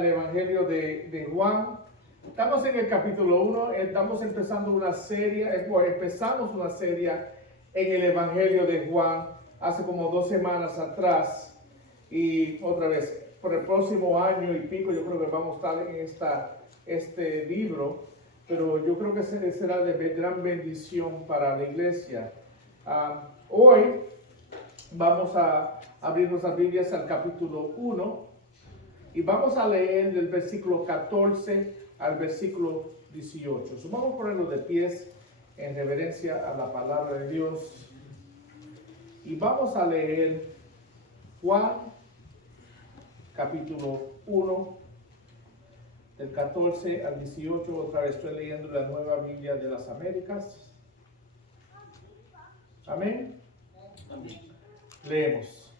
El Evangelio de Juan. Estamos en el capítulo 1, estamos empezando una serie, empezamos una serie en el Evangelio de Juan hace como 2 semanas atrás. Y otra vez, por el próximo año y pico, yo creo que vamos a estar en este libro, pero yo creo que será de gran bendición para la iglesia. Hoy vamos a abrir nuestras Biblias al capítulo 1. Y vamos a leer del versículo 14 al versículo 18. Vamos a ponerlo de pies en reverencia a la palabra de Dios. Y vamos a leer Juan capítulo 1, del 14 al 18. Otra vez estoy leyendo la Nueva Biblia de las Américas. Amén. Amén. Leemos.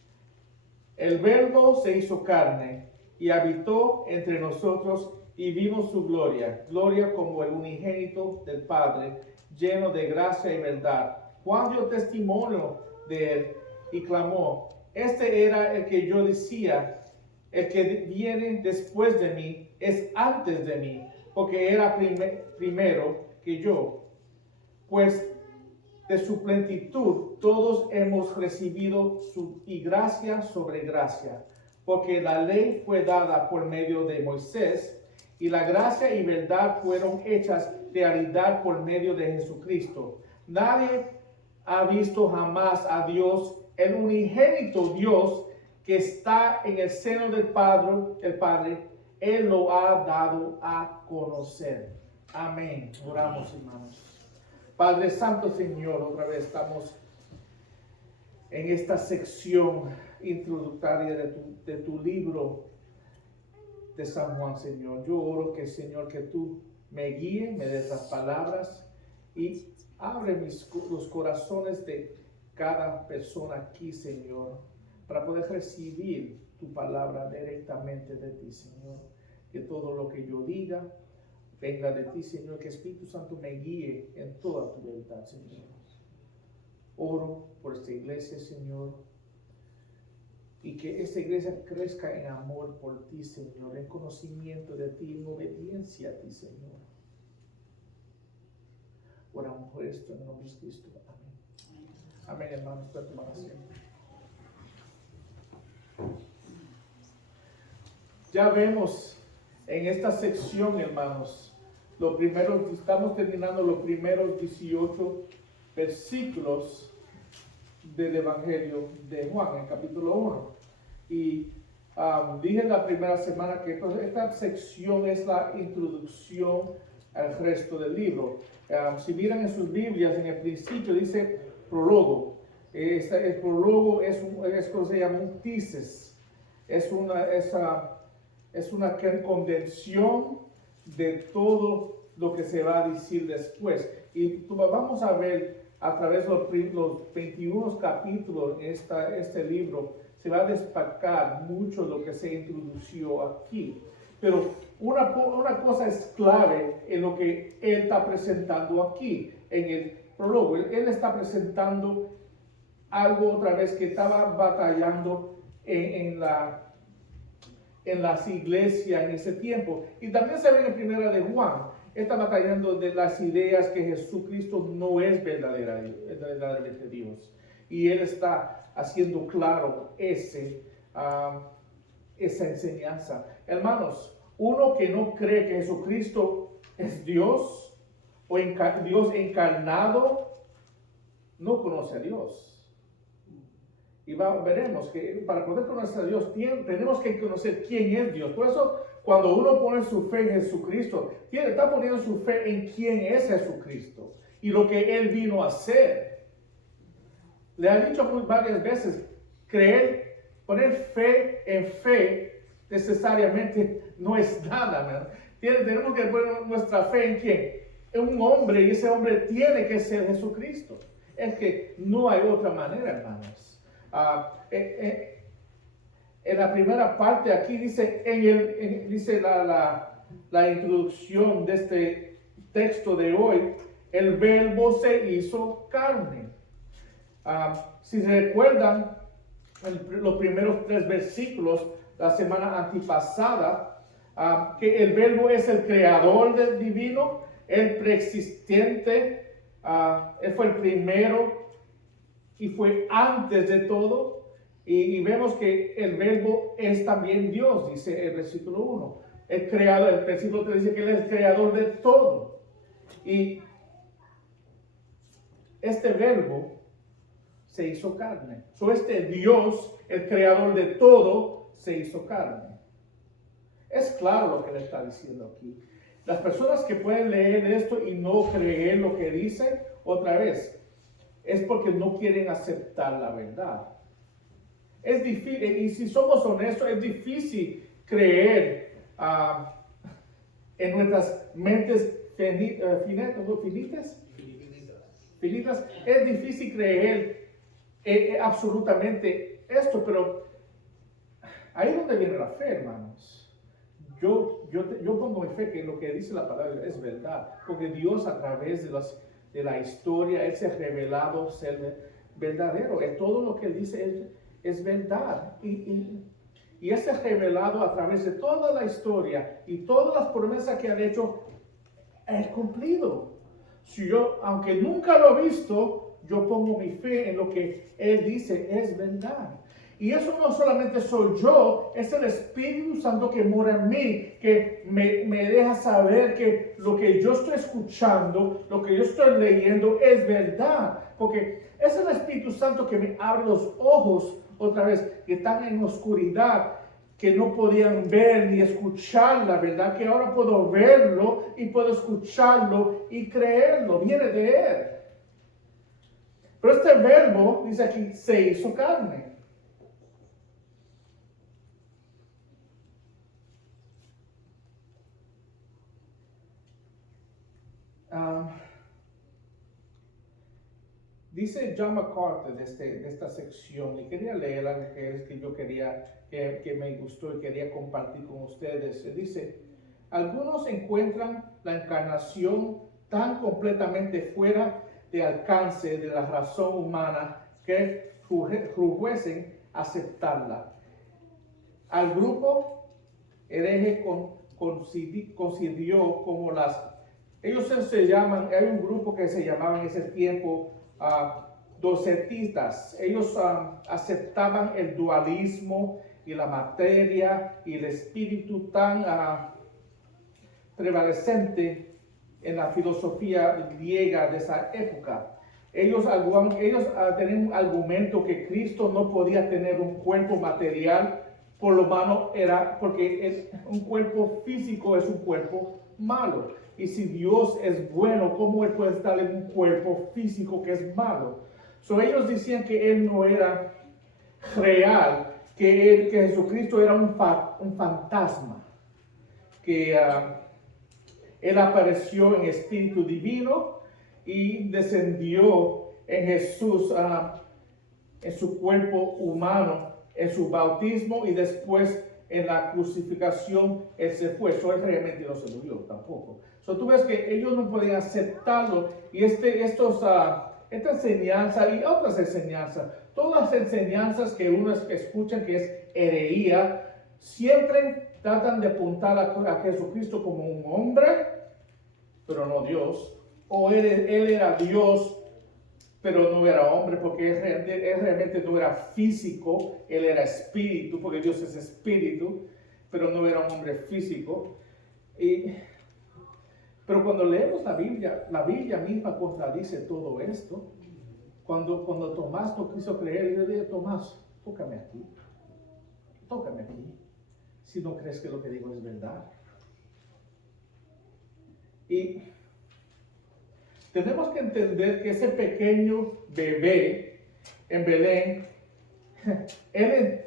El Verbo se hizo carne y habitó entre nosotros y vimos su gloria, gloria como el unigénito del Padre, lleno de gracia y verdad. Juan dio testimonio de él y clamó, este era el que yo decía, el que viene después de mí es antes de mí, porque era primero que yo. Pues de su plenitud todos hemos recibido y gracia sobre gracia. Porque la ley fue dada por medio de Moisés y la gracia y verdad fueron hechas realidad por medio de Jesucristo. Nadie ha visto jamás a Dios, el unigénito Dios que está en el seno del Padre, Él lo ha dado a conocer. Amén. Oramos, hermanos. Padre Santo, Señor, otra vez estamos en esta sección introductoria de tu libro de San Juan, Señor. Yo oro que, Señor, que tú me guíes, me des las palabras y abre los corazones de cada persona aquí, Señor, para poder recibir tu palabra directamente de ti, Señor. Que todo lo que yo diga venga de ti, Señor, que Espíritu Santo me guíe en toda tu verdad, Señor. Oro por esta iglesia, Señor, y que esta iglesia crezca en amor por ti, Señor, en conocimiento de ti, en obediencia a ti, Señor. Oramos por esto en el nombre de Cristo. Amén. Amén, hermanos. Pueden tomar asiento. Ya vemos en esta sección, hermanos, estamos terminando los primeros 18 versículos del Evangelio de Juan, en capítulo 1. Y dije la primera semana que esta sección es la introducción al resto del libro. Si miran en sus Biblias, en el principio dice prólogo. El prólogo es como se llama un thesis. Es una condensación de todo lo que se va a decir después. Y vamos a ver a través de los 21 capítulos en este libro, se va a destacar mucho lo que se introdució aquí. Pero una cosa es clave en lo que él está presentando aquí, en el prólogo. Él está presentando algo otra vez que estaba batallando en las iglesias en ese tiempo. Y también se ve en primera de Juan. Está batallando de las ideas que Jesucristo no es verdaderamente Dios. Y Él está haciendo claro esa enseñanza. Hermanos, uno que no cree que Jesucristo es Dios o Dios encarnado, no conoce a Dios. Y veremos que para poder conocer a Dios tenemos que conocer quién es Dios. Por eso cuando uno pone su fe en Jesucristo, está poniendo su fe en quién es Jesucristo y lo que Él vino a hacer. Le han dicho varias veces, poner fe en fe necesariamente no es nada, ¿verdad? Tenemos que poner nuestra fe en quién, en un hombre, y ese hombre tiene que ser Jesucristo. Es que no hay otra manera, hermanos. En la primera parte aquí dice, dice la introducción de este texto de hoy, el Verbo se hizo carne. Si se recuerdan, los primeros 3 versículos, la semana antipasada, que el verbo es el creador del divino, el preexistente, él fue el primero y fue antes de todo. Y vemos que el verbo es también Dios, dice el versículo 1. El creador, el versículo 3 dice que él es el creador de todo. Y este verbo se hizo carne. Este Dios, el creador de todo, se hizo carne. Es claro lo que le está diciendo aquí. Las personas que pueden leer esto y no creer lo que dice, otra vez, es porque no quieren aceptar la verdad. Es difícil, y si somos honestos, es difícil creer en nuestras mentes finitas. Es difícil creer absolutamente esto, pero ahí es donde viene la fe, hermanos. Yo pongo mi fe que lo que dice la palabra es verdad, porque Dios a través de la historia, Él se ha revelado ser verdadero. Todo lo que Él dice es verdad. Y Él se ha revelado a través de toda la historia y todas las promesas que han hecho, es cumplido. Si yo, aunque nunca lo he visto, yo pongo mi fe en lo que Él dice es verdad. Y eso no solamente soy yo, es el Espíritu Santo que mora en mí, que me deja saber que lo que yo estoy escuchando, lo que yo estoy leyendo es verdad. Porque es el Espíritu Santo que me abre los ojos, otra vez, que están en oscuridad, que no podían ver ni escuchar la verdad, que ahora puedo verlo y puedo escucharlo y creerlo. Viene de Él. Pero este verbo, dice aquí, se hizo carne. Dice John MacArthur de esta sección, y quería leerla, que es que yo quería, que me gustó y quería compartir con ustedes. Dice, algunos encuentran la encarnación tan completamente fuera de alcance de la razón humana que rehúsen aceptarla. Al grupo hereje consideró como ellos se llaman, hay un grupo que se llamaba en ese tiempo docetistas. Ellos aceptaban el dualismo y la materia y el espíritu tan prevalecente en la filosofía griega de esa época. Ellos tenían un argumento que Cristo no podía tener un cuerpo material, por lo malo porque un cuerpo físico es un cuerpo malo. Y si Dios es bueno, ¿cómo Él puede estar en un cuerpo físico que es malo? Ellos decían que Él no era real, que Jesucristo era un fantasma, que Él apareció en espíritu divino y descendió en Jesús, en su cuerpo humano, en su bautismo, y después en la crucificación Él se fue. Él realmente no se murió tampoco. Tú ves que ellos no podían aceptarlo, y esta enseñanza y otras enseñanzas, todas las enseñanzas que uno escucha que es herejía, siempre tratan de apuntar a Jesucristo como un hombre, pero no Dios, o él era Dios, pero no era hombre, porque él realmente no era físico, Él era espíritu, porque Dios es espíritu, pero no era un hombre físico. Pero cuando leemos la Biblia misma contradice todo esto. Cuando Tomás no quiso creer, yo le dije, Tomás, tócame aquí, si no crees que lo que digo es verdad. Y tenemos que entender que ese pequeño bebé en Belén, él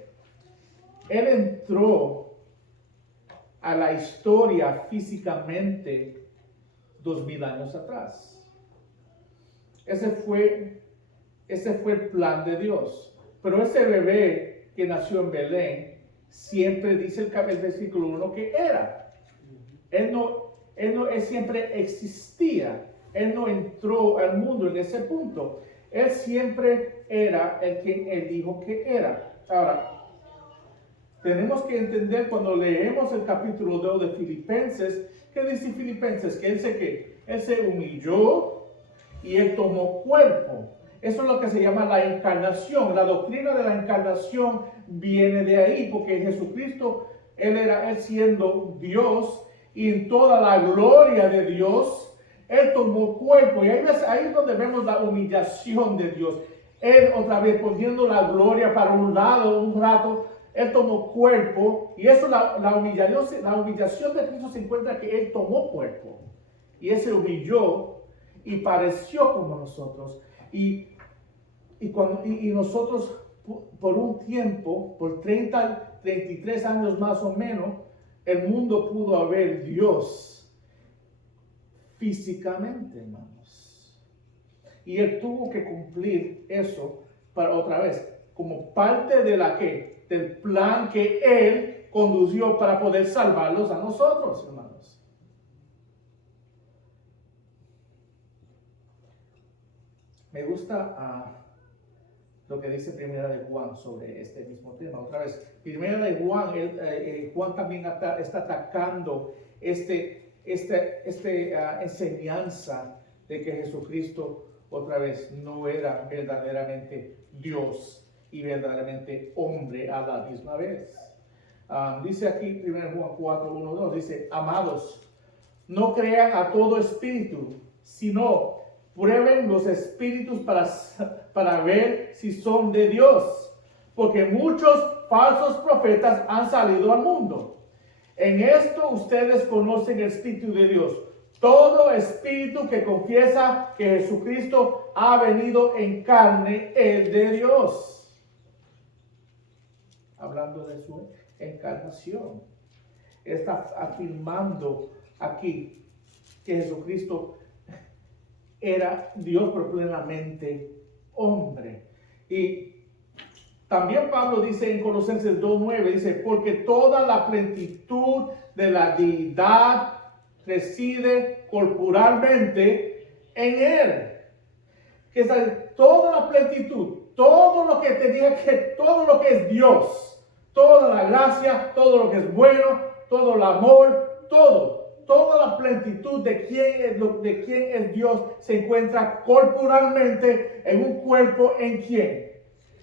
entró a la historia físicamente 2000 años atrás. Ese fue el plan de Dios. Pero ese bebé que nació en Belén, siempre dice el versículo 1 que era. Él siempre existía. Él no entró al mundo en ese punto. Él siempre era el que él dijo que era. Ahora, Tenemos que entender cuando leemos el capítulo 2 de Filipenses, ¿qué dice Filipenses? Que él se humilló y él tomó cuerpo. Eso es lo que se llama la encarnación. La doctrina de la encarnación viene de ahí, porque Jesucristo, él siendo Dios y en toda la gloria de Dios, él tomó cuerpo. Y ahí es donde vemos la humillación de Dios. Él otra vez poniendo la gloria para un lado, un rato, él tomó cuerpo. Y eso, la humillación de Cristo se encuentra que él tomó cuerpo. Y él se humilló y pareció como nosotros. Y nosotros por un tiempo, por 33 años más o menos, el mundo pudo ver Dios físicamente, hermanos. Y él tuvo que cumplir eso para otra vez, como parte del plan que él condució para poder salvarlos a nosotros, hermanos. Me gusta lo que dice Primera de Juan sobre este mismo tema. Otra vez, Primera de Juan, Juan también está atacando esta enseñanza de que Jesucristo otra vez no era verdaderamente Dios y verdaderamente hombre a la misma vez. Dice aquí 1 Juan 4, 1, 2, dice: amados, no crean a todo espíritu, sino prueben los espíritus para ver si son de Dios, porque muchos falsos profetas han salido al mundo. En esto ustedes conocen el Espíritu de Dios. Todo espíritu que confiesa que Jesucristo ha venido en carne es de Dios. Hablando de su encarnación, está afirmando aquí que Jesucristo era Dios, pero plenamente hombre. Y también Pablo dice en Colosenses 2:9, dice: porque toda la plenitud de la deidad reside corporalmente en él. Que es toda la plenitud, todo lo que todo lo que es Dios, toda la gracia, todo lo que es bueno, todo el amor, toda la plenitud de quién es Dios se encuentra corporalmente en un cuerpo. ¿En quién?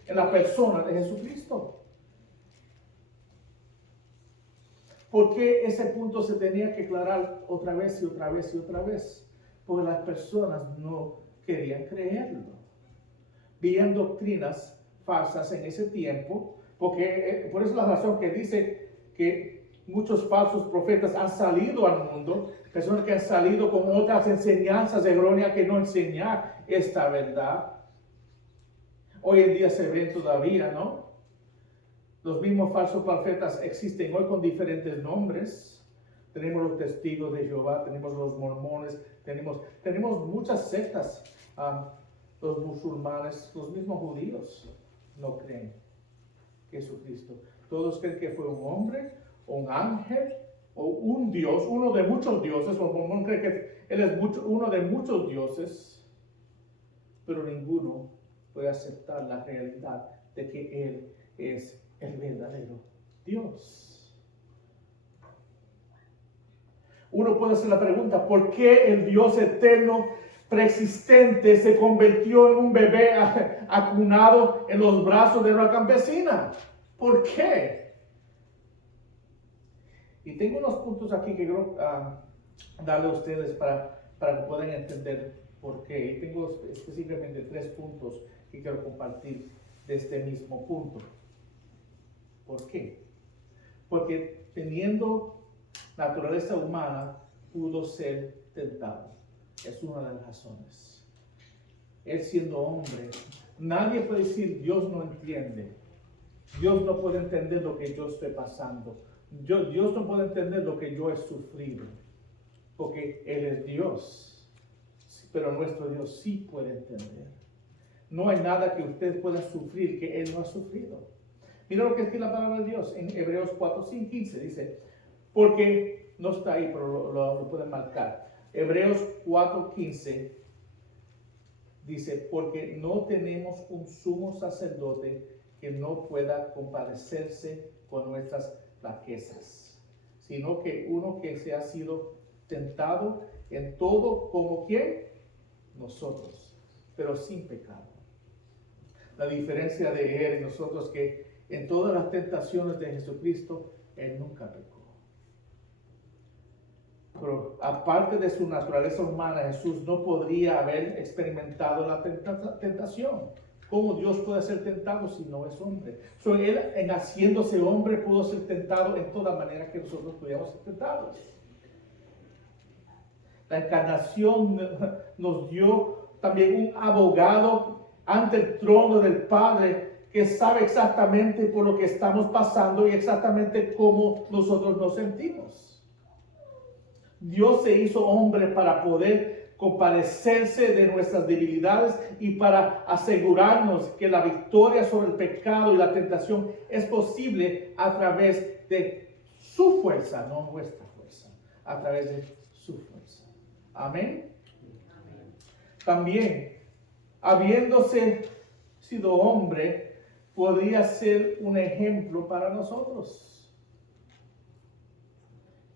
En la persona de Jesucristo. ¿Por qué ese punto se tenía que aclarar otra vez y otra vez y otra vez? Porque las personas no querían creerlo. Veían doctrinas falsas en ese tiempo, porque por eso es la razón que dice que muchos falsos profetas han salido al mundo, personas que han salido con otras enseñanzas erróneas que no enseñan esta verdad. Hoy en día se ven todavía, ¿no? Los mismos falsos profetas existen hoy con diferentes nombres. Tenemos los testigos de Jehová, tenemos los mormones, tenemos muchas sectas. Los musulmanes, los mismos judíos no creen en Jesucristo. Todos creen que fue un hombre, un ángel o un dios, uno de muchos dioses. Los mormones creen que él es uno de muchos dioses, pero ninguno puede aceptar la realidad de que él es el verdadero Dios. Uno puede hacer la pregunta: ¿por qué el Dios eterno preexistente se convirtió en un bebé acunado en los brazos de una campesina? ¿Por qué? Y tengo unos puntos aquí que quiero darle a ustedes para que puedan entender por qué. Y tengo específicamente 3 puntos que quiero compartir de este mismo punto. ¿Por qué? Porque teniendo naturaleza humana pudo ser tentado. Es una de las razones. Él siendo hombre, nadie puede decir Dios no entiende. Dios no puede entender lo que yo estoy pasando. Dios no puede entender lo que yo he sufrido. Porque Él es Dios. Pero nuestro Dios sí puede entender. No hay nada que usted pueda sufrir que Él no ha sufrido. Mira lo que dice la palabra de Dios en Hebreos 4:15. Dice, porque no está ahí, pero lo pueden marcar. Hebreos 4:15 dice: porque no tenemos un sumo sacerdote que no pueda compadecerse con nuestras flaquezas, sino que uno que se ha sido tentado en todo como quien nosotros, pero sin pecado. La diferencia de Él y nosotros que en todas las tentaciones de Jesucristo, Él nunca pecó. Pero aparte de su naturaleza humana, Jesús no podría haber experimentado la tentación. ¿Cómo Dios puede ser tentado si no es hombre? Él, en haciéndose hombre, pudo ser tentado en toda manera que nosotros pudiéramos ser tentados. La encarnación nos dio también un abogado ante el trono del Padre que sabe exactamente por lo que estamos pasando y exactamente cómo nosotros nos sentimos. Dios se hizo hombre para poder compadecerse de nuestras debilidades y para asegurarnos que la victoria sobre el pecado y la tentación es posible a través de su fuerza, no nuestra fuerza, a través de su fuerza. Amén. También, habiéndose sido hombre, podría ser un ejemplo para nosotros.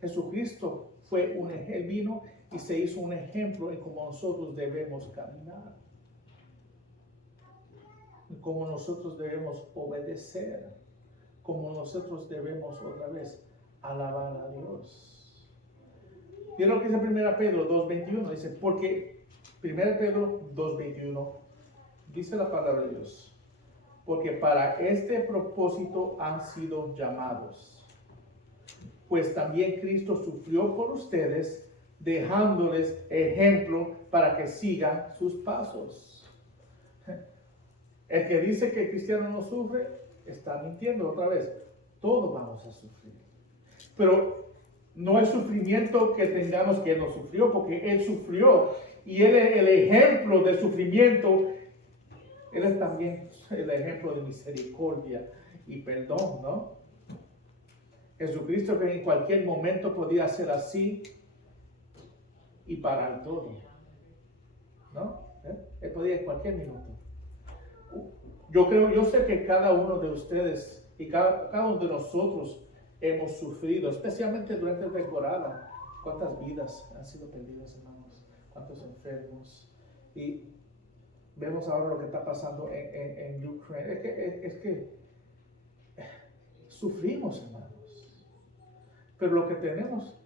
Jesucristo Él vino y se hizo un ejemplo en cómo nosotros debemos caminar, en cómo nosotros debemos obedecer, cómo nosotros debemos otra vez alabar a Dios. ¿Vieron lo que dice 1 Pedro 2:21? Dice, porque 1 Pedro 2:21 dice la palabra de Dios, porque para este propósito han sido llamados. Pues también Cristo sufrió por ustedes, dejándoles ejemplo para que sigan sus pasos. El que dice que el cristiano no sufre, está mintiendo otra vez. Todos vamos a sufrir. Pero no el sufrimiento que tengamos que Él no sufrió, porque Él sufrió. Y Él es el ejemplo de sufrimiento. Él es también el ejemplo de misericordia y perdón, ¿no? Jesucristo que en cualquier momento podía hacer así y parar todo, ¿no? Él podía en cualquier minuto. Yo sé que cada uno de ustedes y cada uno de nosotros hemos sufrido, especialmente durante la temporada. ¿Cuántas vidas han sido perdidas, hermanos? ¿Cuántos enfermos? Y vemos ahora lo que está pasando en Ucrania. Es que sufrimos, hermanos. Pero lo que tenemos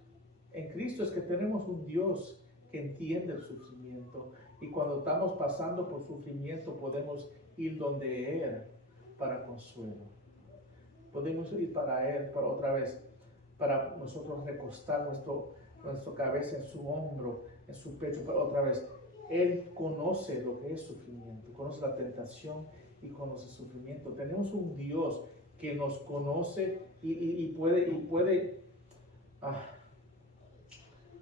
en Cristo es que tenemos un Dios que entiende el sufrimiento. Y cuando estamos pasando por sufrimiento, podemos ir donde Él para consuelo. Podemos ir para Él, para otra vez, para nosotros recostar nuestra cabeza en su hombro, en su pecho, para otra vez. Él conoce lo que es sufrimiento, conoce la tentación y conoce el sufrimiento. Tenemos un Dios que nos conoce y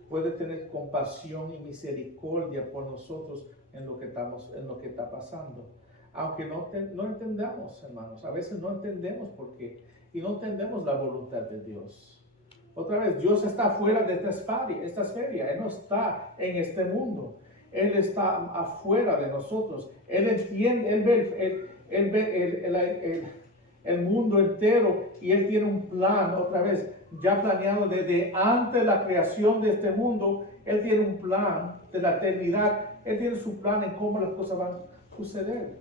puede tener compasión y misericordia por nosotros en lo que está pasando. Aunque no entendamos, hermanos, a veces no entendemos por qué y no entendemos la voluntad de Dios. Otra vez, Dios está fuera de esta esfera, Él no está en este mundo, Él está afuera de nosotros. Él entiende, Él ve el mundo entero y Él tiene un plan, otra vez, ya planeado desde antes de la creación de este mundo. Él tiene un plan de la eternidad. Él tiene su plan en cómo las cosas van a suceder.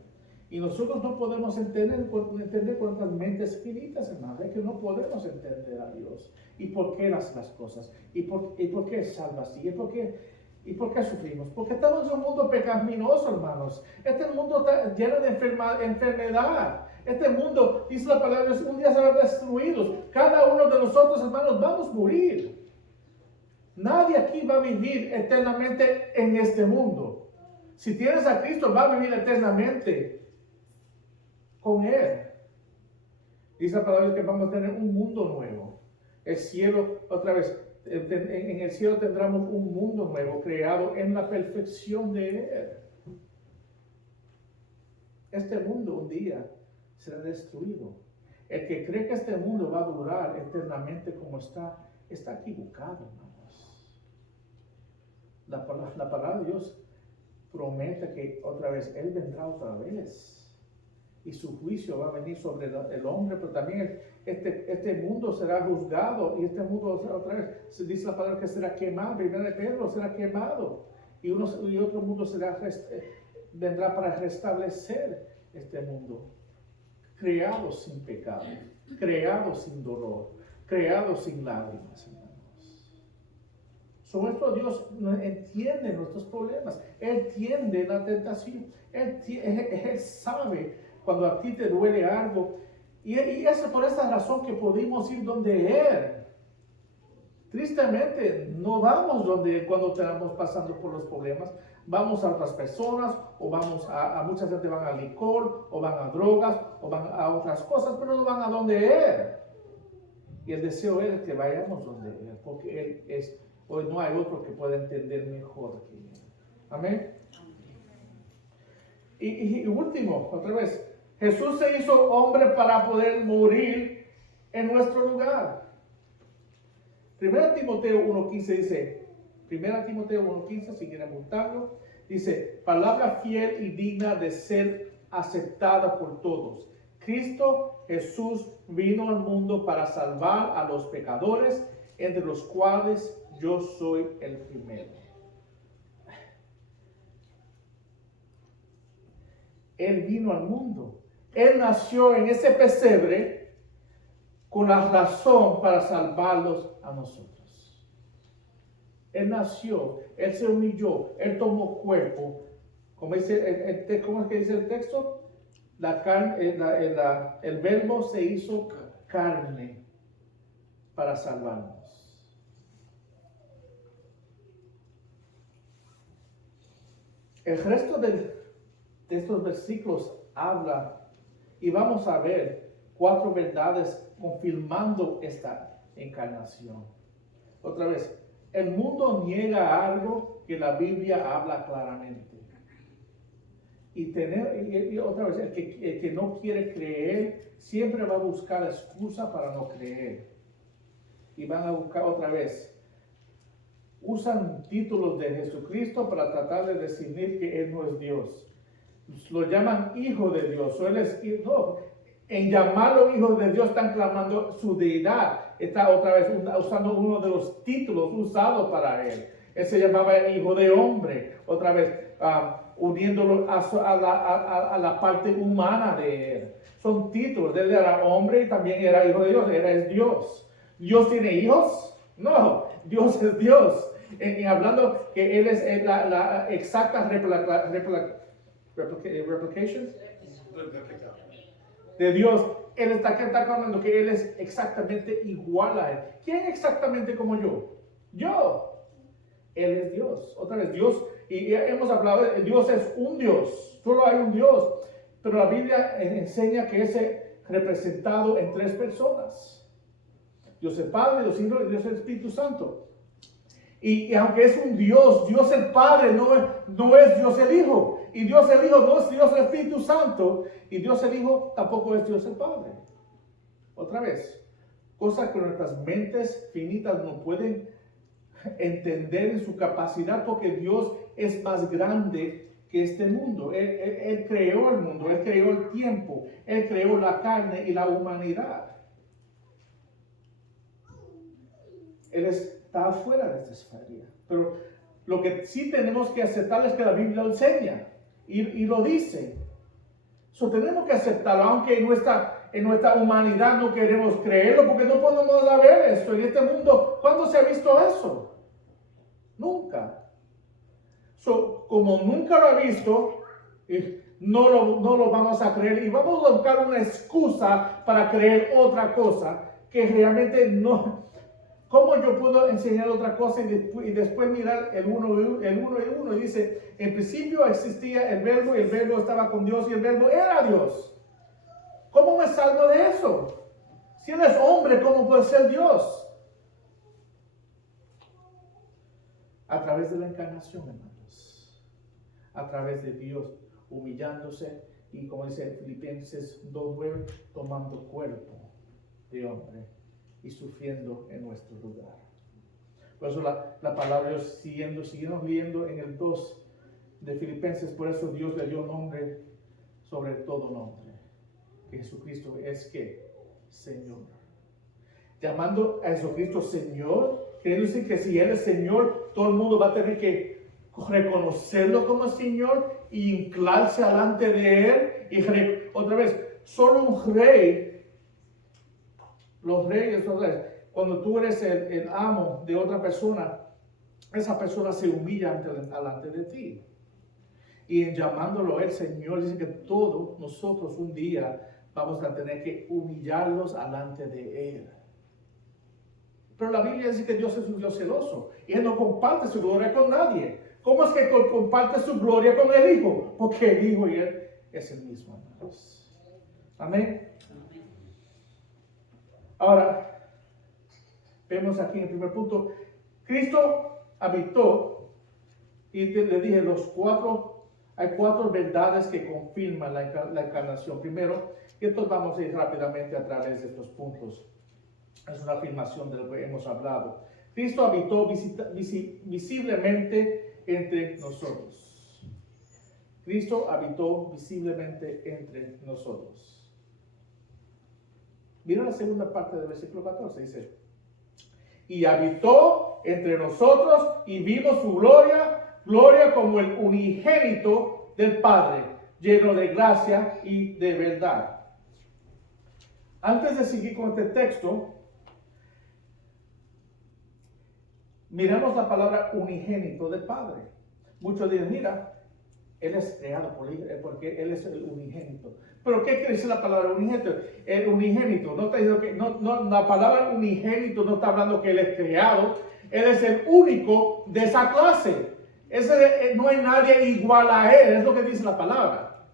Y nosotros no podemos entender con nuestras mentes finitas, hermanos. Es que no podemos entender a Dios. ¿Y por qué las cosas? ¿Y por qué salva así? ¿Y por qué sufrimos? Porque estamos en un mundo pecaminoso, hermanos. Este mundo está lleno de enfermedad. Este mundo, dice la palabra, un día será destruido. Cada uno de nosotros, hermanos, vamos a morir. Nadie aquí va a vivir eternamente en este mundo. Si tienes a Cristo, va a vivir eternamente con Él. Dice la palabra que vamos a tener un mundo nuevo. El cielo, otra vez, en el cielo tendremos un mundo nuevo creado en la perfección de Él. Este mundo un día será destruido. El que cree que este mundo va a durar eternamente como está equivocado, hermanos. La palabra de Dios promete que otra vez Él vendrá otra vez. Y su juicio va a venir sobre el hombre, pero también este mundo será juzgado y este mundo otra vez, se dice la palabra que será quemado, primera de Pedro, será quemado y otro mundo vendrá para restablecer este mundo, creado sin pecado, creado sin dolor, creado sin lágrimas, hermanos. Nuestro Dios entiende nuestros problemas, Él entiende la tentación, Él sabe cuando a ti te duele algo, y es por esta razón que podemos ir donde Él. Tristemente, no vamos donde Él cuando estamos pasando por los problemas, vamos a otras personas, o vamos a mucha gente van al licor, o van a drogas, o van a otras cosas, pero no van a donde Él. Y el deseo es que vayamos donde Él, porque Él es. Hoy no hay otro que pueda entender mejor que Él. Amén. Y último, otra vez, Jesús se hizo hombre para poder morir en nuestro lugar. 1 Timoteo 1.15 dice, 1 Timoteo 1.15, si quieren buscarlo, dice, palabra fiel y digna de ser aceptada por todos. Cristo Jesús vino al mundo para salvar a los pecadores, entre los cuales yo soy el primero. Él vino al mundo. Él nació en ese pesebre con la razón para salvarlos a nosotros. Él nació, Él se humilló, Él tomó cuerpo. ¿Cómo es que dice el texto? El verbo se hizo carne para salvarnos. El resto de estos versículos habla y vamos a ver 4 verdades confirmando esta encarnación. Otra vez, el mundo niega algo que la Biblia habla claramente. Y otra vez, el que no quiere creer siempre va a buscar excusa para no creer. Y van a buscar otra vez. Usan títulos de Jesucristo para tratar de definir que Él no es Dios. Lo llaman hijo de Dios. En llamarlo hijo de Dios están clamando su deidad. Está otra vez usando uno de los títulos usados para Él. Él se llamaba el hijo de hombre. Otra vez uniéndolo a la parte humana de Él. Son títulos. Él era hombre y también era hijo de Dios. Él es Dios. ¿Dios tiene hijos? No. Dios es Dios. Y hablando que Él es la exacta replication de Dios. Él está hablando que Él es exactamente igual a Él. ¿Quién exactamente como yo? Yo. Él es Dios. Otra vez, Dios, y hemos hablado, Dios es un Dios. Solo hay un Dios. Pero la Biblia enseña que es representado en 3 personas. Dios el Padre, Dios el Hijo y Dios el Espíritu Santo. Y aunque es un Dios, Dios el Padre no es Dios el Hijo. Y Dios el Hijo no es Dios el Espíritu Santo. Y Dios el Hijo tampoco es Dios el Padre. Otra vez, cosas que nuestras mentes finitas no pueden entender en su capacidad, porque Dios es más grande que este mundo. Él creó el mundo, Él creó el tiempo, Él creó la carne y la humanidad. Él está afuera de esta esfera. Pero lo que sí tenemos que aceptar es que la Biblia lo enseña y lo dice. Tenemos que aceptarlo, aunque en nuestra humanidad no queremos creerlo, porque no podemos saber esto. En este mundo, ¿cuándo se ha visto eso? Nunca. Como nunca lo ha visto, no lo vamos a creer y vamos a buscar una excusa para creer otra cosa que realmente no. ¿Cómo yo puedo enseñar otra cosa y después mirar el uno y uno? Y dice, en principio existía el verbo y el verbo estaba con Dios y el verbo era Dios. ¿Cómo me salgo de eso? Si Él es hombre, ¿cómo puede ser Dios? A través de la encarnación, hermanos. A través de Dios humillándose y, como dice Filipenses 2:9, tomando cuerpo de hombre y sufriendo en nuestro lugar. Por eso la palabra de Dios, siguiendo leyendo en el 2 de Filipenses, por eso Dios le dio nombre sobre todo nombre. Que Jesucristo es que Señor. llamando a Jesucristo Señor, quiere decir que si Él es Señor, todo el mundo va a tener que reconocerlo como Señor e inclinarse delante de Él. Y otra vez, solo un rey, los reyes, otra vez, cuando tú eres el amo de otra persona, esa persona se humilla delante de ti. Y en llamándolo el Señor, dice que todos nosotros un día vamos a tener que humillarlos delante de Él. Pero la Biblia dice que Dios es un Dios celoso y Él no comparte su gloria con nadie. ¿Cómo es que comparte su gloria con el Hijo? Porque el Hijo y Él es el mismo, hermanos. Amén. Ahora, vemos aquí en el primer punto, Cristo habitó, y le dije, hay cuatro verdades que confirman la encarnación. Primero, y entonces vamos a ir rápidamente a través de estos puntos. Es una afirmación de lo que hemos hablado. Cristo habitó visiblemente entre nosotros. Cristo habitó visiblemente entre nosotros. Mira la segunda parte del versículo 14, dice, y habitó entre nosotros y vimos su gloria como el unigénito del Padre, lleno de gracia y de verdad. Antes de seguir con este texto, miramos la palabra unigénito del Padre. Muchos dicen, mira, Él es creado porque Él es el unigénito. Pero ¿qué quiere decir la palabra unigénito? El unigénito, no está diciendo que, la palabra unigénito no está hablando que Él es creado. Él es el único de esa clase. No hay nadie igual a Él, es lo que dice la palabra.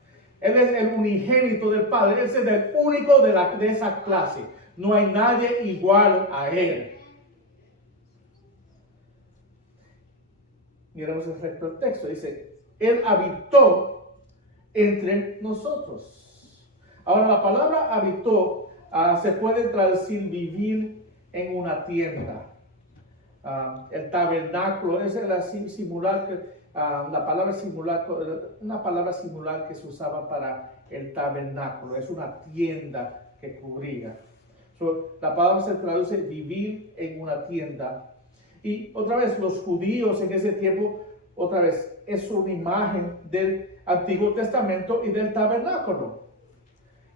Él es el unigénito del Padre, Él es el único de esa clase. No hay nadie igual a Él. Miremos el resto del texto, dice, Él habitó entre nosotros. Ahora la palabra habitó se puede traducir vivir en una tienda. El tabernáculo es la palabra simular, una palabra similar que se usaba para el tabernáculo. Es una tienda que cubría. La palabra se traduce vivir en una tienda. Y otra vez, los judíos en ese tiempo, otra vez, es una imagen del Antiguo Testamento y del tabernáculo.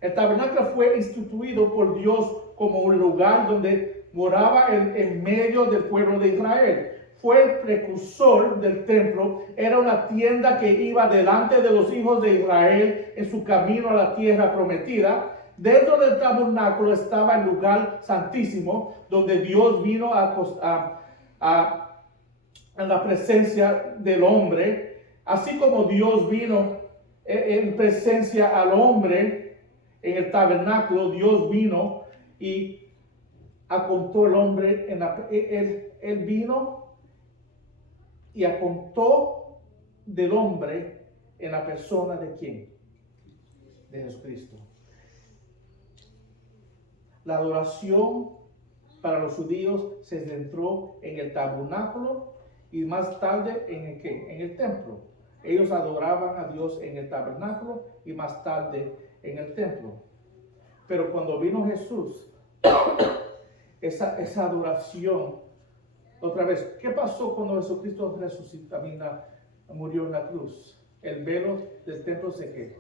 El tabernáculo fue instituido por Dios como un lugar donde moraba en medio del pueblo de Israel. Fue el precursor del templo, era una tienda que iba delante de los hijos de Israel en su camino a la tierra prometida. Dentro del tabernáculo estaba el lugar santísimo, donde Dios vino a la presencia del hombre, así como Dios vino en presencia al hombre en el tabernáculo. Dios vino y acontó el hombre, él vino y acontó del hombre en la persona de ¿quién? De Jesucristo. La adoración para los judíos se centró en el tabernáculo y más tarde en el ¿qué? En el templo. Ellos adoraban a Dios en el tabernáculo y más tarde en el templo. Pero cuando vino Jesús, esa adoración, otra vez, ¿qué pasó cuando Jesucristo resucitó, murió en la cruz? El velo del templo se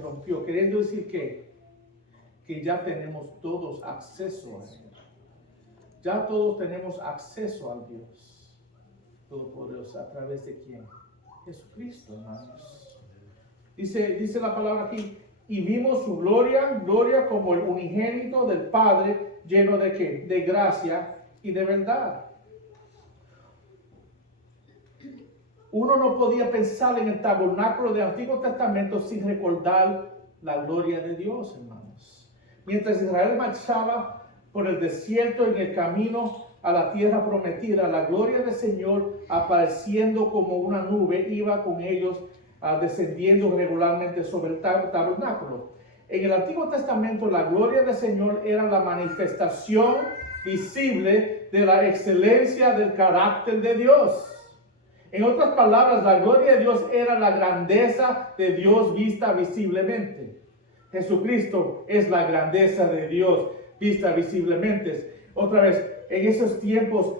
rompió, queriendo decir que ya tenemos todos acceso a Él. Ya todos tenemos acceso a Dios Todopoderoso. ¿A través de quién? Jesucristo, hermanos. Dice la palabra aquí, y vimos su gloria como el unigénito del Padre, lleno de ¿qué? De gracia y de verdad. Uno no podía pensar en el tabernáculo del Antiguo Testamento sin recordar la gloria de Dios, hermanos. Mientras Israel marchaba por el desierto en el camino a la tierra prometida, la gloria del Señor, apareciendo como una nube, iba con ellos descendiendo regularmente sobre el tabernáculo. En el Antiguo Testamento, la gloria del Señor era la manifestación visible de la excelencia del carácter de Dios. En otras palabras, la gloria de Dios era la grandeza de Dios vista visiblemente. Jesucristo es la grandeza de Dios. vista visiblemente. Otra vez, en esos tiempos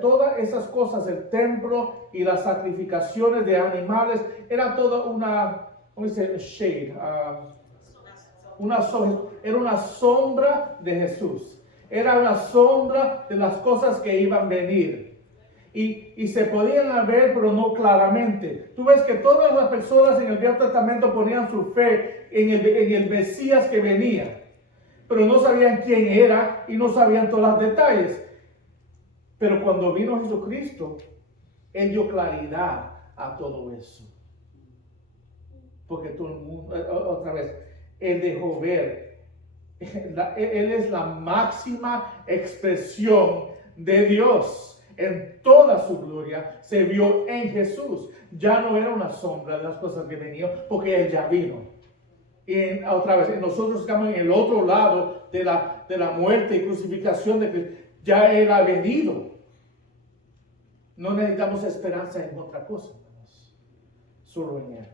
todas esas cosas, el templo y las sacrificaciones de animales, era toda una, ¿cómo dice? Shade, era una sombra de Jesús. Era una sombra de las cosas que iban a venir. Y se podían ver, pero no claramente. Tú ves que todas las personas en el Viejo Testamento ponían su fe en el Mesías que venía, pero no sabían quién era y no sabían todos los detalles. Pero cuando vino Jesucristo, Él dio claridad a todo eso. Porque todo el mundo, otra vez, Él dejó ver. Él es la máxima expresión de Dios. En toda su gloria se vio en Jesús. Ya no era una sombra de las cosas que venían, porque Él ya vino. Y otra vez, nosotros estamos en el otro lado de la muerte y crucificación de Cristo. Ya Él ha venido. No necesitamos esperanza en otra cosa, hermanos. Solo en Él.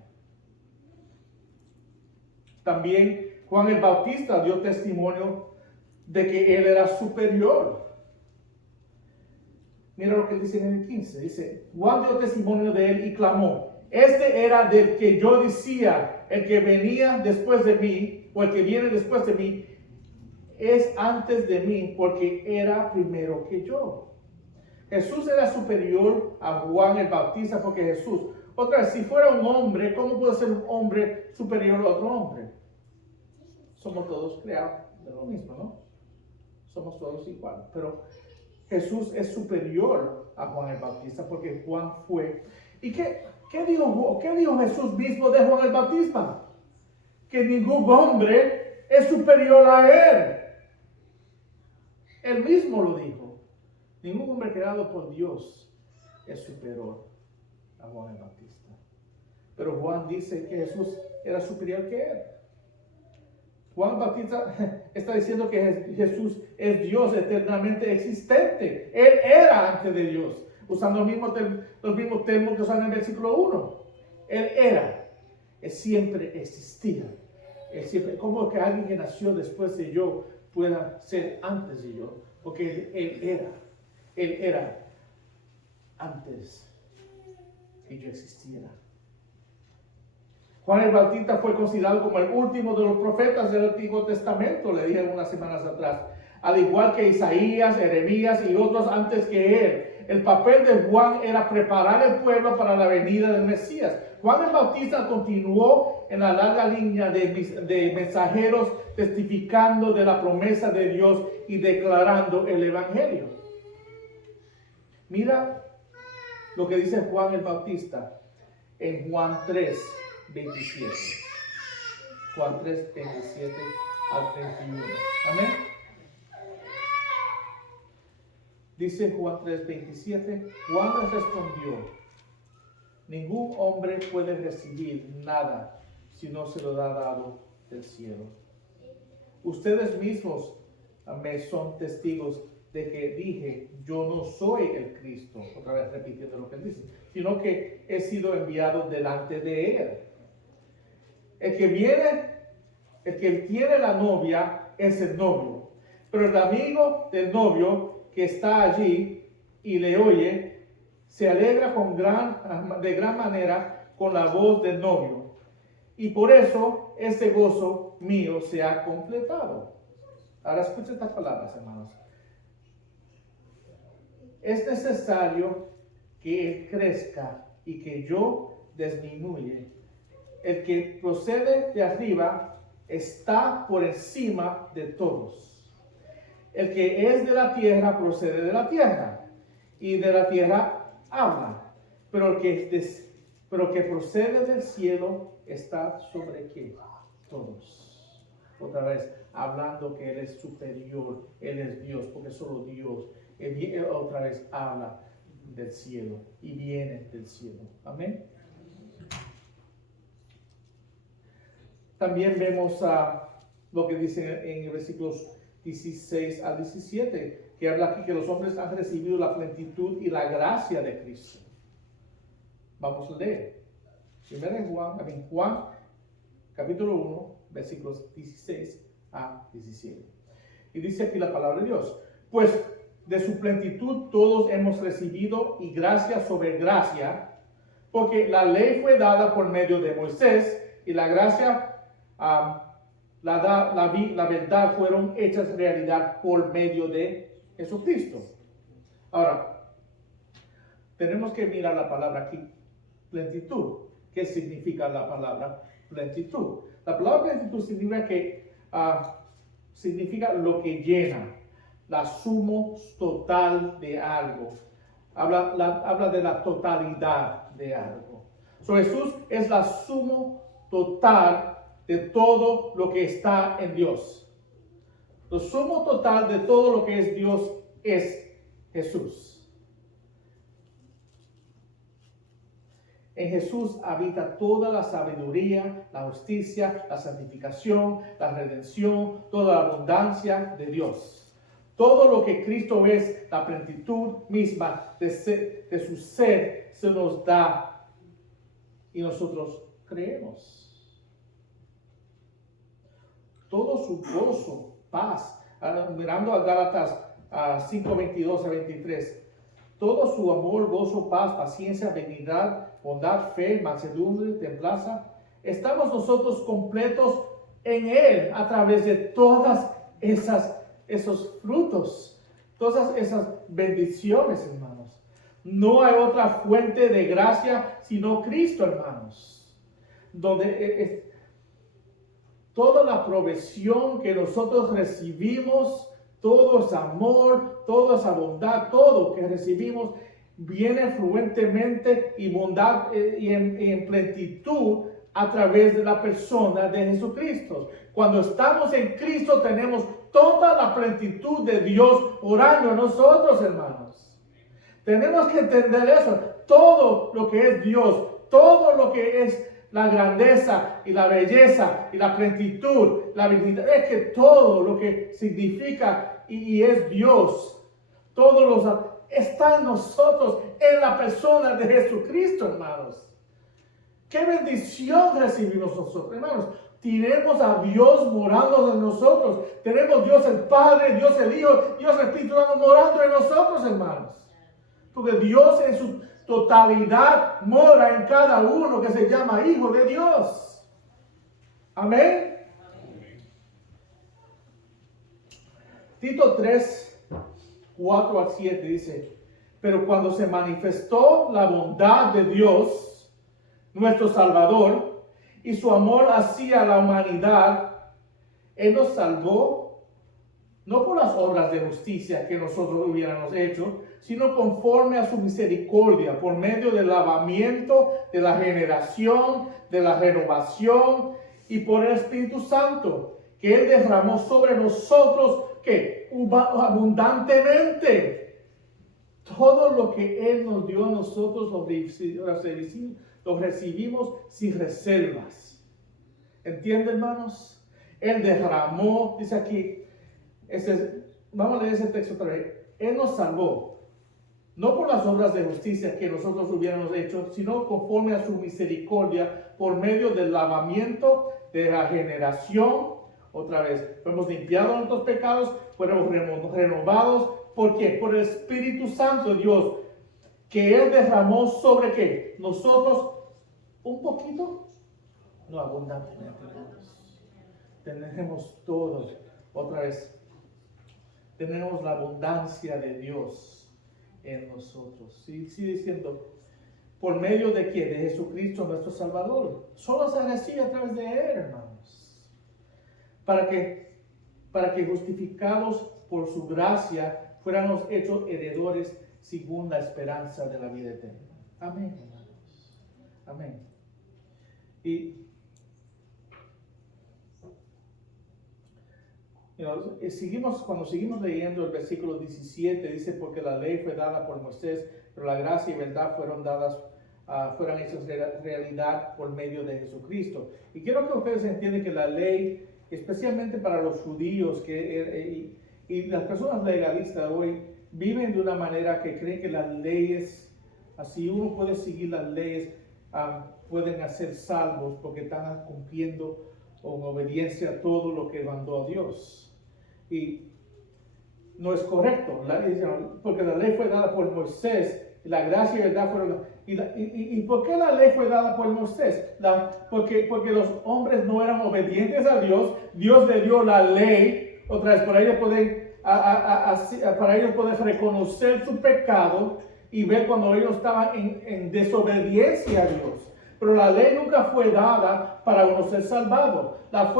También Juan el Bautista dio testimonio de que Él era superior. Mira lo que dice en el 15. Dice, Juan dio testimonio de Él y clamó: este era del que yo decía, el que venía después de mí, o el que viene después de mí, es antes de mí, porque era primero que yo. Jesús era superior a Juan el Bautista, porque Jesús, otra vez, si fuera un hombre, ¿cómo puede ser un hombre superior a otro hombre? Somos todos creados de lo mismo, ¿no? Somos todos iguales, pero Jesús es superior a Juan el Bautista, porque Juan fue. ¿Y qué dijo Jesús mismo de Juan el Bautista? Que ningún hombre es superior a él. Él mismo lo dijo. Ningún hombre creado por Dios es superior a Juan el Bautista. Pero Juan dice que Jesús era superior que él. Juan el Bautista está diciendo que Jesús es Dios eternamente existente. Él era antes de Dios. Usando los mismos términos que usan en el versículo 1. Él era. Él siempre existía. Él siempre, como que alguien que nació después de yo pueda ser antes de yo. Porque Él era antes que yo existiera. Juan el Bautista fue considerado como el último de los profetas del Antiguo Testamento, le dije unas semanas atrás. Al igual que Isaías, Jeremías y otros antes que él. El papel de Juan era preparar el pueblo para la venida del Mesías. Juan el Bautista continuó en la larga línea de mensajeros testificando de la promesa de Dios y declarando el Evangelio. Mira lo que dice Juan el Bautista en Juan 3:27. Juan 3:27 al 31. Amén. Dice Juan 3:27, Juan les respondió: ningún hombre puede recibir nada si no se lo da dado del cielo. Ustedes mismos me son testigos de que dije, yo no soy el Cristo, otra vez repitiendo lo que él dice, sino que he sido enviado delante de él. El que tiene la novia es el novio, pero el amigo del novio que está allí y le oye, se alegra de gran manera con la voz del novio. Y por eso ese gozo mío se ha completado. Ahora escucha estas palabras, hermanos. Es necesario que Él crezca y que yo disminuya. El que procede de arriba está por encima de todos. El que es de la tierra procede de la tierra, y de la tierra habla. Pero el que procede del cielo está sobre ¿qué? Todos. Otra vez, hablando que Él es superior, Él es Dios, porque solo Dios. Él otra vez habla del cielo y viene del cielo. Amén. También vemos lo que dice en versículos 16 al 17, que habla aquí que los hombres han recibido la plenitud y la gracia de Cristo. Vamos a leer. Primero Juan capítulo 1, versículos 16 a 17. Y dice aquí la palabra de Dios: pues de su plenitud todos hemos recibido y gracia sobre gracia, porque la ley fue dada por medio de Moisés y la gracia, la verdad fueron hechas realidad por medio de Jesucristo. Ahora, tenemos que mirar la palabra aquí, plenitud. ¿Qué significa la palabra plenitud? La palabra plenitud significa que significa lo que llena, la suma total de algo. Habla de la totalidad de algo. So, Jesús es la suma total de todo lo que está en Dios. La suma total de todo lo que es Dios es Jesús. En Jesús habita toda la sabiduría, la justicia, la santificación, la redención, toda la abundancia de Dios. Todo lo que Cristo es, la plenitud misma de su ser, se nos da y nosotros creemos. Todo su gozo, paz, mirando a Gálatas 5:22 a 23. Todo su amor, gozo, paz, paciencia, benignidad, bondad, fe, mansedumbre, templanza. Estamos nosotros completos en Él a través de todas esos frutos, todas esas bendiciones, hermanos. No hay otra fuente de gracia sino Cristo, hermanos. Donde toda la provisión que nosotros recibimos, todo ese amor, toda esa bondad, todo que recibimos viene fluentemente y bondad y en plenitud a través de la persona de Jesucristo. Cuando estamos en Cristo tenemos toda la plenitud de Dios orando en nosotros, hermanos. Tenemos que entender eso. Todo lo que es Dios, todo lo que es la grandeza y la belleza y la plenitud, la dignidad, es que todo lo que significa y es Dios, está en nosotros, en la persona de Jesucristo, hermanos. ¡Qué bendición recibimos nosotros, hermanos! Tenemos a Dios morando en nosotros. Tenemos Dios el Padre, Dios el Hijo, Dios el Espíritu Santo morando en nosotros, hermanos. Porque Dios en su totalidad mora en cada uno que se llama hijo de Dios. Amén. Tito 3, 4 al 7 dice: pero cuando se manifestó la bondad de Dios, nuestro Salvador, y su amor hacia la humanidad, Él nos salvó, no por las obras de justicia que nosotros hubiéramos hecho, sino conforme a su misericordia, por medio del lavamiento de la generación, de la renovación, y por el Espíritu Santo, que Él derramó sobre nosotros, que abundantemente. Todo lo que Él nos dio a nosotros lo recibimos sin reservas. ¿Entienden, hermanos? Él derramó, dice aquí, vamos a leer ese texto otra vez. Él nos salvó, no por las obras de justicia que nosotros hubiéramos hecho, sino conforme a su misericordia, por medio del lavamiento de la generación. Otra vez, fuimos limpiados nuestros pecados, fuimos renovados. ¿Por qué? Por el Espíritu Santo de Dios, que Él derramó sobre ¿qué? Nosotros un poquito, no abundantemente. Tenemos todo, otra vez, tenemos la abundancia de Dios en nosotros. Sigue diciendo, ¿por medio de qué? De Jesucristo nuestro Salvador. Solo se recibe a través de Él, hermanos. Para que justificados por su gracia fuéramos hechos heredores según la esperanza de la vida eterna. Amén, hermanos. Amén. Y cuando seguimos leyendo el versículo 17, dice: porque la ley fue dada por Moisés, pero la gracia y verdad fueron hechas realidad por medio de Jesucristo. Y quiero que ustedes entiendan que la ley, especialmente para los judíos y las personas legalistas hoy, viven de una manera que creen que las leyes, así uno puede seguir las leyes, pueden hacer salvos porque están cumpliendo o en obediencia a todo lo que mandó a Dios. Y no es correcto, porque la ley fue dada por Moisés, y la gracia y la verdad fueron dadas. ¿Y por qué la ley fue dada por Moisés? Porque los hombres no eran obedientes a Dios. Dios le dio la ley, otra vez, para ellos poder reconocer su pecado y ver cuando ellos estaban en desobediencia a Dios. Pero la ley nunca fue dada para uno ser salvado. La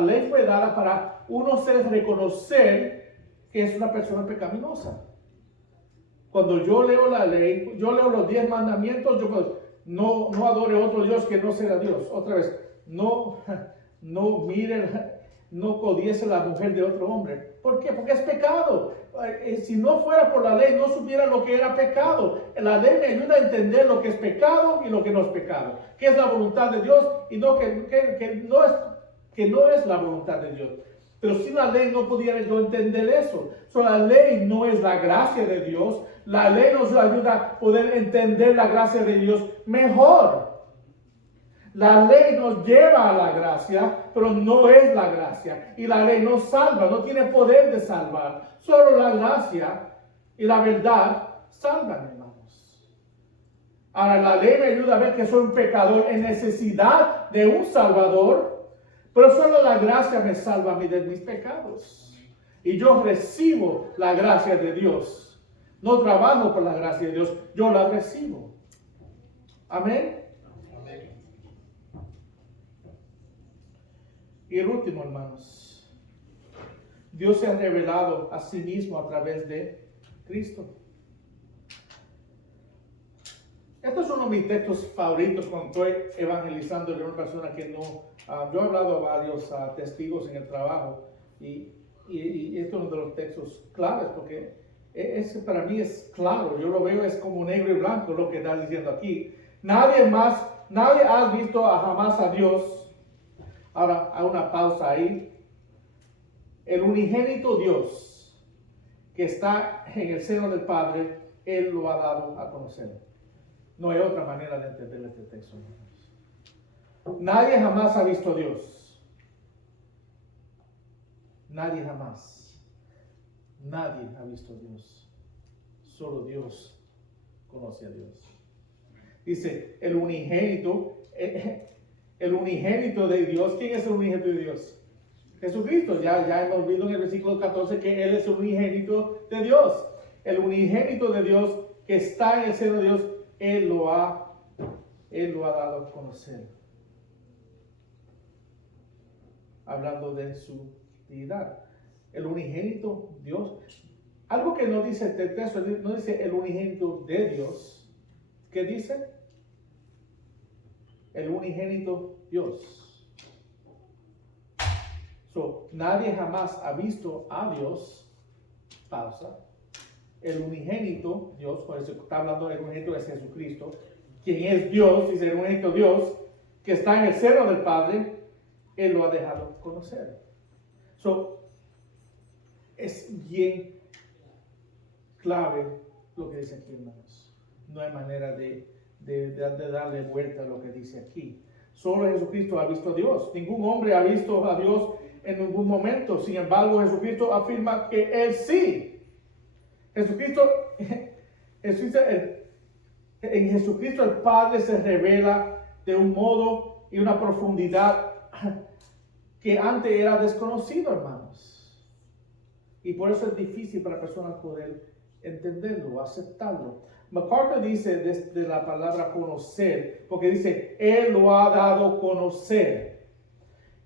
ley fue dada para uno reconocer que es una persona pecaminosa. Cuando yo leo la ley, yo leo los 10 mandamientos, no adore a otro Dios que no sea Dios. Otra vez, no miren, no codice la mujer de otro hombre. ¿Por qué? Porque es pecado. Si no fuera por la ley, no supiera lo que era pecado. La ley me ayuda a entender lo que es pecado y lo que no es pecado. ¿Qué es la voluntad de Dios y no que no es la voluntad de Dios? Pero sin la ley no pudiera yo entender eso. La ley no es la gracia de Dios. La ley nos ayuda a poder entender la gracia de Dios mejor. La ley nos lleva a la gracia, pero no es la gracia. Y la ley no salva, no tiene poder de salvar. Solo la gracia y la verdad salvan, hermanos. Ahora, la ley me ayuda a ver que soy un pecador en necesidad de un Salvador, pero solo la gracia me salva a mí de mis pecados. Y yo recibo la gracia de Dios. No trabajo por la gracia de Dios, yo la recibo. Amén. Y el último, hermanos, Dios se ha revelado a sí mismo a través de Cristo. Este es uno de mis textos favoritos cuando estoy evangelizando de una persona que no... yo he hablado a varios testigos en el trabajo y este es uno de los textos claves porque para mí es claro. Yo lo veo, es como negro y blanco lo que está diciendo aquí. Nadie ha visto jamás a Dios. Ahora, hay una pausa ahí. El unigénito Dios que está en el seno del Padre, Él lo ha dado a conocer. No hay otra manera de entender este texto. Nadie jamás ha visto a Dios. Nadie jamás. Nadie ha visto a Dios. Solo Dios conoce a Dios. Dice, el unigénito de Dios. ¿Quién es el unigénito de Dios? Jesucristo. Ya hemos visto en el versículo 14 que Él es el unigénito de Dios. El unigénito de Dios que está en el seno de Dios, Él lo ha dado a conocer. Hablando de su deidad. El unigénito Dios. Algo que no dice este texto, no dice el unigénito de Dios. ¿Qué dice? El unigénito Dios. Nadie jamás ha visto a Dios. Pausa. El unigénito Dios, por eso está hablando del unigénito de Jesucristo, quien es Dios, dice el unigénito Dios, que está en el seno del Padre, Él lo ha dejado conocer. Es bien clave lo que dice aquí, hermanos. No hay manera de darle vuelta a lo que dice aquí. Solo Jesucristo ha visto a Dios. Ningún hombre ha visto a Dios en ningún momento. Sin embargo, Jesucristo afirma que Él sí. En Jesucristo el Padre se revela de un modo y una profundidad que antes era desconocido, hermanos. Y por eso es difícil para personas poder entenderlo, aceptarlo. MacArthur dice desde la palabra conocer, porque dice, Él lo ha dado a conocer.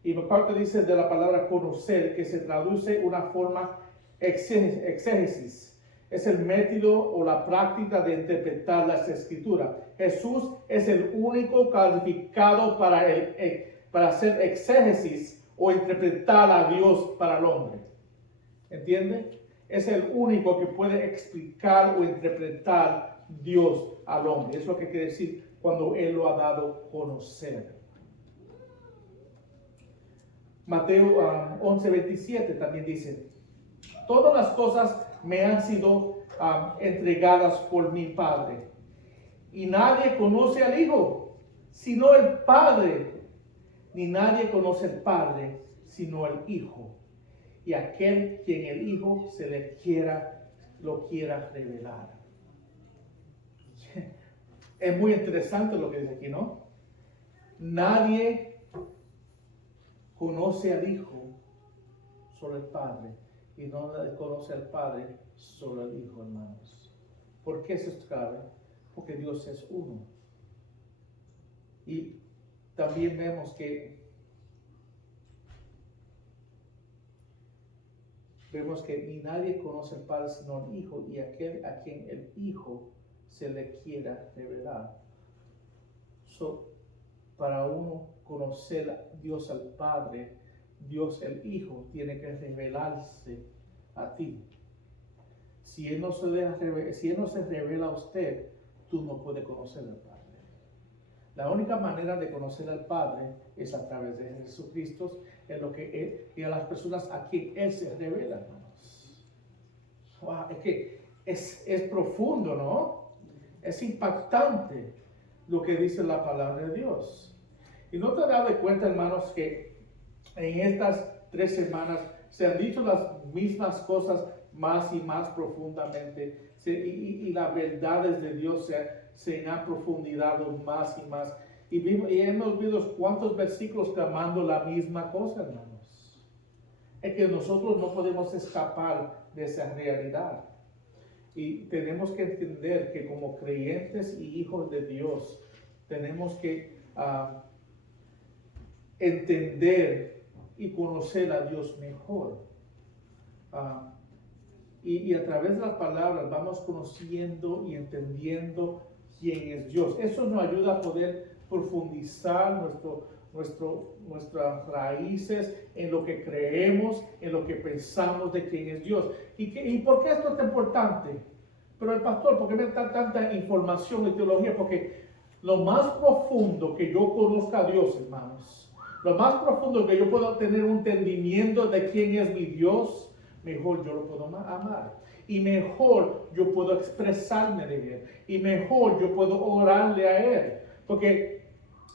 Y MacArthur dice de la palabra conocer, que se traduce una forma exégesis. Es el método o la práctica de interpretar las escrituras. Jesús es el único calificado para hacer exégesis o interpretar a Dios para el hombre. ¿Entiende? Es el único que puede explicar o interpretar Dios al hombre. Eso es lo que quiere decir cuando Él lo ha dado a conocer. Mateo 11:27 también dice, todas las cosas me han sido entregadas por mi Padre. Y nadie conoce al Hijo, sino el Padre. Ni nadie conoce al Padre sino el Hijo, y aquel quien el Hijo lo quiera revelar. Es muy interesante lo que dice aquí, ¿no? Nadie conoce al Hijo, solo el Padre, y no conoce al Padre, solo el Hijo, hermanos. ¿Por qué eso es clave? Porque Dios es uno. Y también vemos que ni nadie conoce al Padre sino el Hijo, y aquel a quien el Hijo se le quiera revelar. Para uno conocer a Dios al Padre, Dios el Hijo tiene que revelarse a ti. Si Él no se revela a usted, tú no puedes conocer al Padre. La única manera de conocer al Padre es a través de Jesucristo, y a las personas a quien Él se revela, hermanos. Wow, es que es profundo, ¿no? Es impactante lo que dice la palabra de Dios. Y no te has dado cuenta, hermanos, que en estas 3 semanas se han dicho las mismas cosas más y más profundamente, y las verdades de Dios se han profundizado más y más. Y hemos visto cuántos versículos clamando la misma cosa, hermanos. Es que nosotros no podemos escapar de esa realidad. Y tenemos que entender que como creyentes y hijos de Dios, tenemos que entender y conocer a Dios mejor. Y a través de las palabras vamos conociendo y entendiendo quién es Dios. Eso nos ayuda a poder profundizar nuestras raíces en lo que creemos, en lo que pensamos de quién es Dios. ¿Y por qué esto es tan importante? Pero el pastor, ¿por qué me da tanta información y teología? Porque lo más profundo que yo conozca a Dios, hermanos, lo más profundo que yo puedo tener un entendimiento de quién es mi Dios, mejor yo lo puedo amar. Y mejor yo puedo expresarme de Él. Y mejor yo puedo orarle a Él. Porque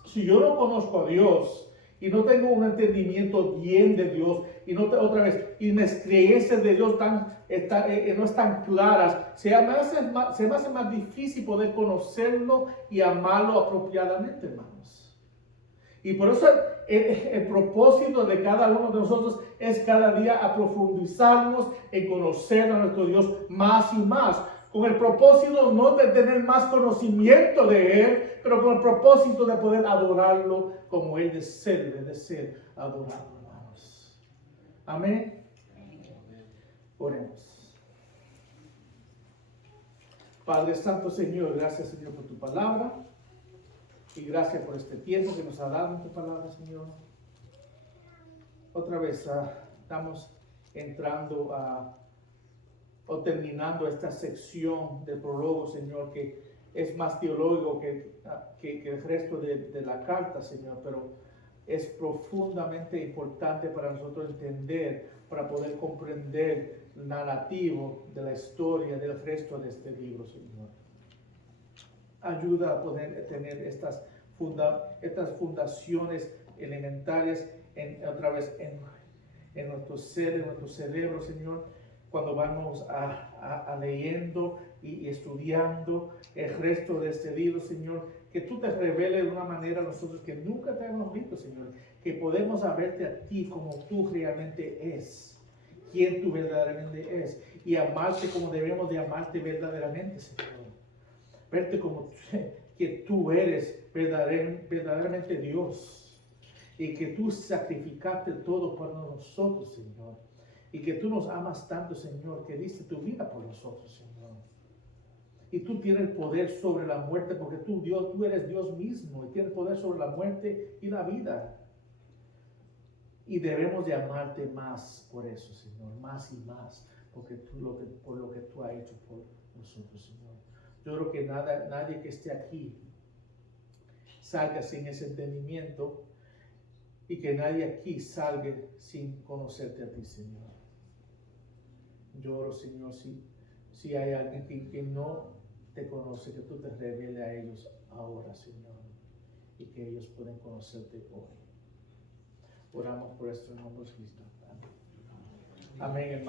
si yo no conozco a Dios y no tengo un entendimiento bien de Dios, y y mis creencias de Dios no están claras, se me hace más difícil poder conocerlo y amarlo apropiadamente, hermanos. Y por eso el propósito de cada uno de nosotros es cada día a profundizarnos en conocer a nuestro Dios más y más. Con el propósito no de tener más conocimiento de Él, pero con el propósito de poder adorarlo como Él debe de ser adorado, hermanos. Amén. Oremos. Padre Santo, Señor, gracias, Señor, por tu palabra. Y gracias por este tiempo que nos ha dado en tu palabra, Señor. Otra vez estamos entrando o terminando esta sección del prólogo, Señor, que es más teológico que el resto de la carta, Señor, pero es profundamente importante para nosotros entender, para poder comprender el narrativo de la historia del resto de este libro, Señor. Ayuda a poder tener estas fundaciones elementarias otra vez en nuestro ser, en nuestro cerebro, Señor, cuando vamos a leyendo y estudiando el resto de este libro, Señor, que tú te reveles de una manera a nosotros que nunca te hemos visto, Señor, que podemos verte a ti como tú realmente es, quién tú verdaderamente es, y amarte como debemos de amarte verdaderamente, Señor. Verte como que tú eres verdaderamente Dios, y que tú sacrificaste todo por nosotros, Señor, y que tú nos amas tanto, Señor, que diste tu vida por nosotros, Señor. Y tú tienes el poder sobre la muerte, porque tú eres Dios mismo, y tienes poder sobre la muerte y la vida. Y debemos de amarte más por eso, Señor, más y más, por lo que tú has hecho por nosotros, Señor. Yo creo que nadie que esté aquí salga sin ese entendimiento, y que nadie aquí salga sin conocerte a ti, Señor. Yo oro, Señor, si hay alguien que no te conoce, que tú te reveles a ellos ahora, Señor, y que ellos puedan conocerte hoy. Oramos por esto en nombre de Cristo. Amén, hermano.